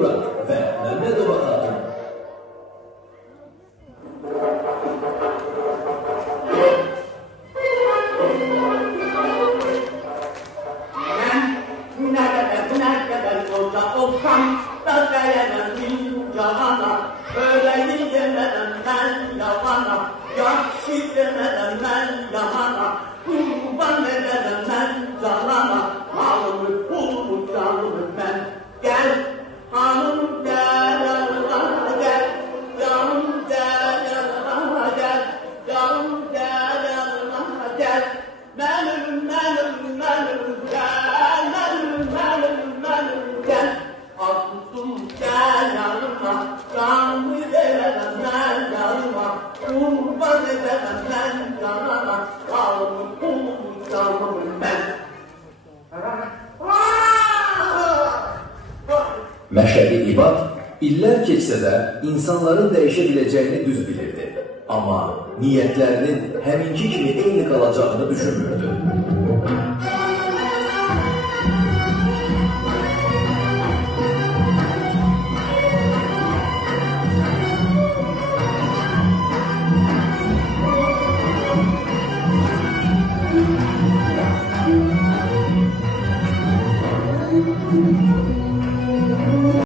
Murad və Məmmədova xatun. Mən nə qədər qoca olsam da gələnəm cahana, öləyi demədəm mən yavana, yaxşı demədəm mən yamana, qurban edədəm mən canana, malımı, pulumu, canımı mən. Gəl, hanım gəl, yanıma gəl, canım gəl, yanıma gəl, canım gəl, yanıma gəl, mənim gəl, mənim gəl, arzusun gəl yanıma, canımı verədəm mən yanıma, qurban edədəm mən canana, malımı, pulumu, canımı mən. Məşədi İbad illər keçsə də insanların dəyişə biləcəyini düz bilirdi. Amma niyyətlərinin həminki kimi eyni qalacağını düşünmürdü.